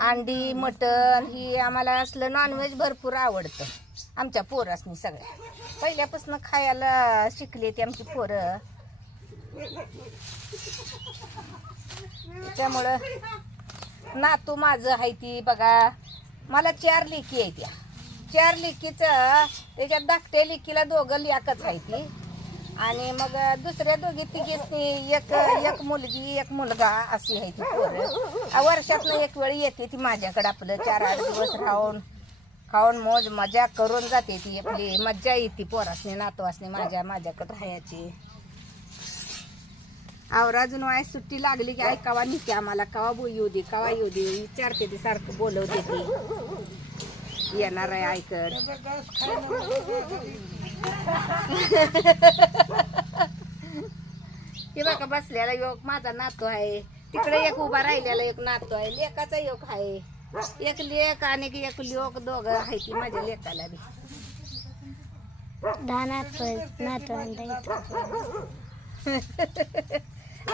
अंडी मटण ही आम्हाला असलं नॉनव्हेज भरपूर आवडतं आमच्या पोरासनी सगळ्या पहिल्यापासून खायला शिकले ती आमची पोरं त्यामुळं नातू माझं आहे ती बघा मला 4 लेकी आहे त्या 4 लेकीचं त्याच्यात धाकट्या लेकीला 2 लेकच आहे ती आणि मग दुसऱ्या दोघी तिघीसनी एक मुलगी एक मुलगा अशी आहे ती पोरं वर्षातनं एक वेळ येते ती माझ्याकडे आपलं 4-8 दिवस राहून खाऊन मोज मजा करून जाते ती आपली मज्जा येते पोरासनी नातवासनी माझ्याकडे राहायची आवर अजून वाय सुट्टी लागली की आई कवा निघते आम्हाला कवा येऊ दे कवा येऊ दे विचारते ती सारखं बोलवते ती येणार आहे आईकड हे बघा बसलेला योग माझा नातू आहे तिकडे एक उभा राहिलेला एक नातू आहे लेकाचा योग आहे एक लेक आणि एक लोक 2 आहे ती माझ्या लेकाला बी 10 नातू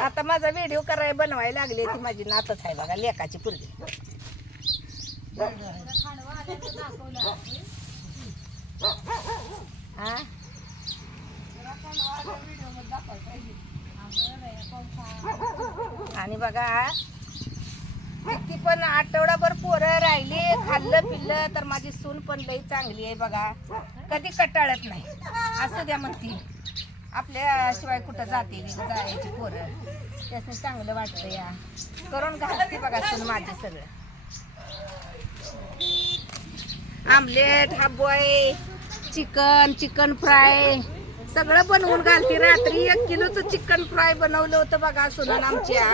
आता माझा व्हिडिओ करायला बनवायला लागले ती माझी नातच आहे बघा लेकाची पुरगी आणि बघा किती पण आठवडाभर पोरं राहिली खाल्लं पिल्लं तर माझी सून पण लई चांगली आहे बघा कधी कटाळत नाही असं द्या म्हणती आपल्या शिवाय कुठं जायची पोरं त्यासनी चांगलं वाटतं या करून घालते बघा सून माझी सगळं आमलेट हाफबॉय चिकन फ्राय सगळं बनवून घालते रात्री 1 किलोचं चिकन फ्राय बनवलं होतं बघा सुनान आमच्या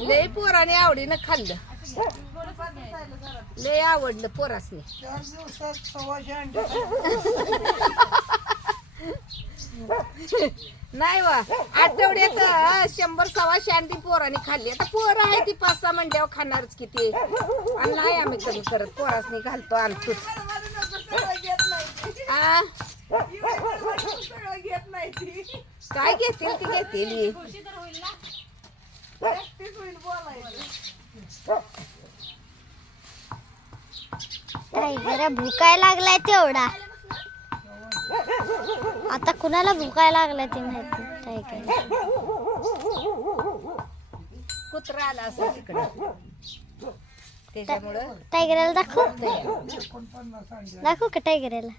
लय पोराने आवडीनं खाल्लं लय आवडलं पोरासनी नाही वा आठवड्यात 100-125 अंडी पोराने खाल्ली आता पोरं आहे ती 5-6 म्हणल्यावर खाणारच किती आणि नाही आम्ही कमी करत पोरासनी घालतो आणतोच काय घेतील ती घेतील टायगर भुकायला लागलाय तेवढा आता कुणाला भुकायला लागलाय ते माहित नाही टायगर कुत्रा आला असं तिकडे त्याच्यामुळं टायगरला दाखव का टायगरला